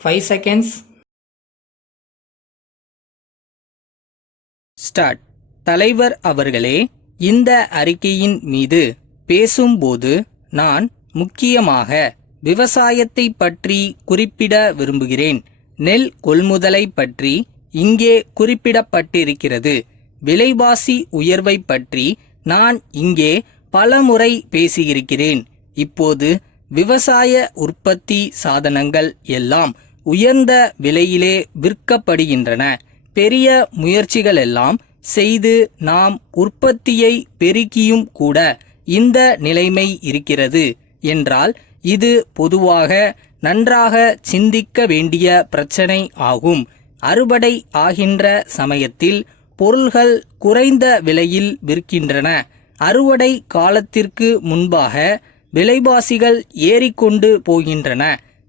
5 seconds. Start. தலைவர் அவர்களே, இந்த அறிக்கையின் மீது பேசும்போது நான் முக்கியமாக விவசாயத்தை பற்றி குறிப்பிட விரும்புகிறேன். நெல் கொள்முதலை பற்றி இங்கே குறிப்பிடப்பட்டிருக்கிறது. விலைவாசி உயர்வை பற்றி நான் இங்கே பலமுறை பேசியிருக்கிறேன். இப்போது விவசாய உற்பத்தி சாதனங்கள் எல்லாம் உயர்ந்த விலையிலே விற்கப்படுகின்றன. பெரிய முயற்சிகளெல்லாம் செய்து நாம் உற்பத்தியை பெருக்கியும் கூட இந்த நிலைமை இருக்கிறது என்றால் இது பொதுவாக நன்றாக சிந்திக்க வேண்டிய பிரச்சனை ஆகும். அறுவடை ஆகின்ற சமயத்தில் பொருள்கள் குறைந்த விலையில் விற்கின்றன. அறுவடை காலத்திற்கு முன்பாக விலைவாசிகள் ஏறிக்கொண்டு போகின்றன.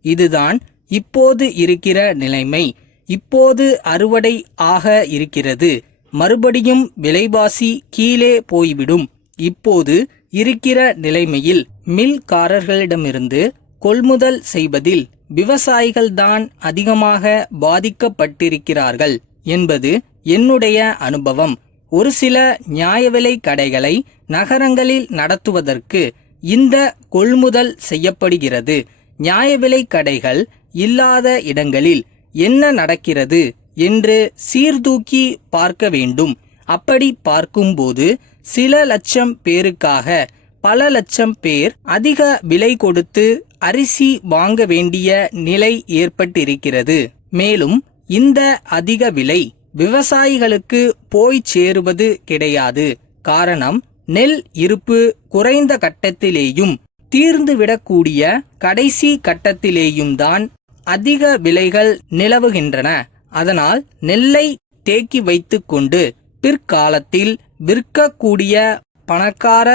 இதுதான் இப்போது இருக்கிற நிலைமை. இப்போது அறுவடை ஆக இருக்கிறது, மறுபடியும் விலைவாசி கீழே போய்விடும். இப்போது இருக்கிற நிலைமையில் மில்காரர்களிடமிருந்து கொள்முதல் செய்வதில் விவசாயிகள்தான் அதிகமாக பாதிக்கப்பட்டிருக்கிறார்கள் என்பது என்னுடைய அனுபவம். ஒரு சில நியாய விலை கடைகளை நகரங்களில் நடத்துவதற்கு இந்த கொள்முதல் செய்யப்படுகிறது. நியாய விலை கடைகள் இல்லாத இடங்களில் என்ன நடக்கிறது என்று சீர்தூக்கி பார்க்க வேண்டும். அப்படி பார்க்கும்போது சில லட்சம் பேருக்காக பல லட்சம் பேர் அதிக விலை கொடுத்து அரிசி வாங்க வேண்டிய நிலை ஏற்பட்டிருக்கிறது. மேலும் இந்த அதிக விலை விவசாயிகளுக்கு போய் சேருவது கிடையாது. காரணம், நெல் இருப்பு குறைந்த கட்டத்திலேயும் தீர்ந்துவிடக்கூடிய கடைசி கட்டத்திலேயும் தான் அதிக விலைகள் நிலவுகின்றன. அதனால் நெல்லை தேக்கி வைத்துக்கொண்டு பிற்காலத்தில் விற்கக்கூடிய பணக்கார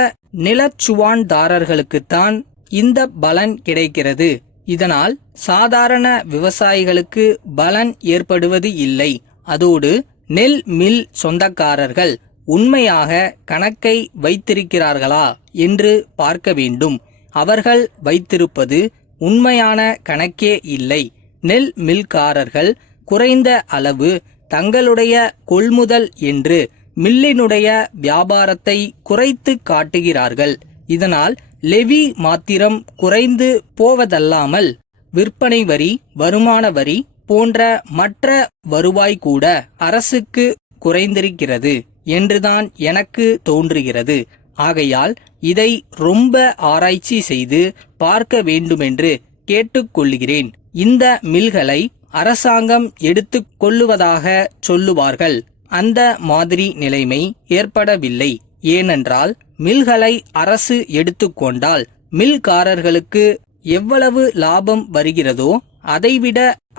நிலச்சுவான்தாரர்களுக்குத்தான் இந்த பலன் கிடைக்கிறது. இதனால் சாதாரண விவசாயிகளுக்கு பலன் ஏற்படுவது இல்லை. அதோடு நெல் மில் சொந்தக்காரர்கள் உண்மையாக கணக்கை வைத்திருக்கிறார்களா என்று பார்க்க வேண்டும். அவர்கள் வைத்திருப்பது உண்மையான கணக்கே இல்லை. நெல் மில்காரர்கள் குறைந்த அளவு தங்களுடைய கொள்முதல் என்று மில்லினுடைய வியாபாரத்தை குறைத்து காட்டுகிறார்கள். இதனால் லெவி மாத்திரம் குறைந்து போவதல்லாமல் விற்பனை வரி, வருமான வரி போன்ற மற்ற வருவாய் கூட அரசுக்கு குறைந்திருக்கிறது என்றுதான் எனக்கு தோன்றுகிறது. ஆகையால் இதை ரொம்ப ஆராய்ச்சி செய்து பார்க்க வேண்டுமென்று கேட்டுக்கொள்கிறேன். இந்த மில்களை அரசாங்கம் எடுத்து கொள்ளுவதாக சொல்லுவார்கள். அந்த மாதிரி நிலைமை ஏற்படவில்லை. ஏனென்றால் மில்களை அரசு எடுத்துக்கொண்டால் மில்காரர்களுக்கு எவ்வளவு லாபம் வருகிறதோ அதைவிட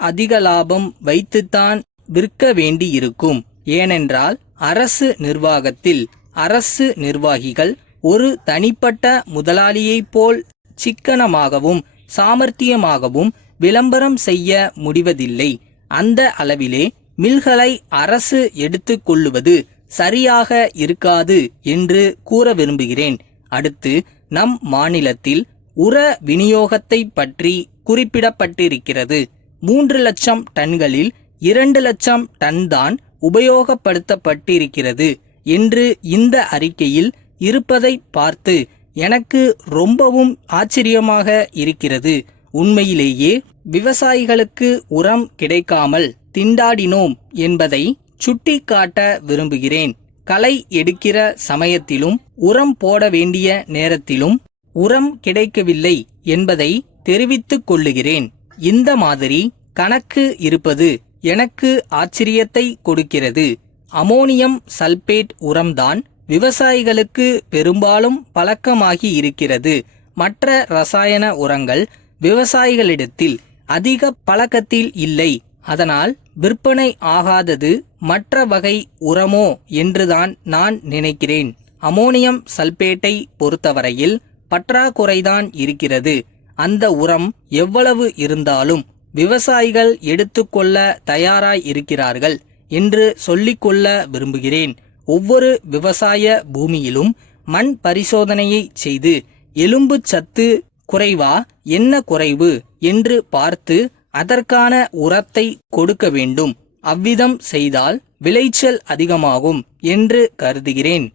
அதிக லாபம் வைத்துத்தான் விற்க வேண்டியிருக்கும். ஏனென்றால் அரசு நிர்வாகத்தில் அரசு நிர்வாகிகள் ஒரு தனிப்பட்ட முதலாளியைப் போல் சிக்கனமாகவும் சாமர்த்தியமாகவும் விளம்பரம் செய்ய முடிவதில்லை. அந்த அளவிலே மில்களை அரசு எடுத்துக்கொள்ளுவது சரியாக இருக்காது என்று கூற விரும்புகிறேன். அடுத்து, நம் மாநிலத்தில் உர விநியோகத்தை பற்றி குறிப்பிடப்பட்டிருக்கிறது. 3 லட்சம் டன்களில் 2 லட்சம் டன் தான் உபயோகப்படுத்தப்பட்டிருக்கிறது என்று இந்த அறிக்கையில் இருப்பதை பார்த்து எனக்கு ரொம்பவும் ஆச்சரியமாக இருக்கிறது. உண்மையிலேயே விவசாயிகளுக்கு உரம் கிடைக்காமல் திண்டாடினோம் என்பதை சுட்டிக்காட்ட விரும்புகிறேன். களை எடுக்கிற சமயத்திலும் உரம் போட வேண்டிய நேரத்திலும் உரம் கிடைக்கவில்லை என்பதை தெரிவித்துக் கொள்ளுகிறேன். இந்த மாதிரி கணக்கு இருப்பது எனக்கு ஆச்சரியத்தை கொடுக்கிறது. அமோனியம் சல்பேட் உரம்தான் விவசாயிகளுக்கு பெரும்பாலும் பழக்கமாகி இருக்கிறது. மற்ற ரசாயன உரங்கள் விவசாயிகளிடத்தில் அதிக பழக்கத்தில் இல்லை. அதனால் விற்பனை ஆகாதது மற்ற வகை உரமோ என்றுதான் நான் நினைக்கிறேன். அமோனியம் சல்பேட்டை பொறுத்தவரையில் பற்றாக்குறைதான் இருக்கிறது. அந்த உரம் எவ்வளவு இருந்தாலும் விவசாயிகள் எடுத்துக்கொள்ள தயாராய் இருக்கிறார்கள் என்று சொல்லிக்கொள்ள விரும்புகிறேன். ஒவ்வொரு விவசாய பூமியிலும் மண் பரிசோதனையை செய்து எலும்பு சத்து குறைவா என்ன குறைவு என்று பார்த்து அதற்கான உரத்தை கொடுக்க வேண்டும். அவ்விதம் செய்தால் விளைச்சல் அதிகமாகும் என்று கருதுகிறேன்.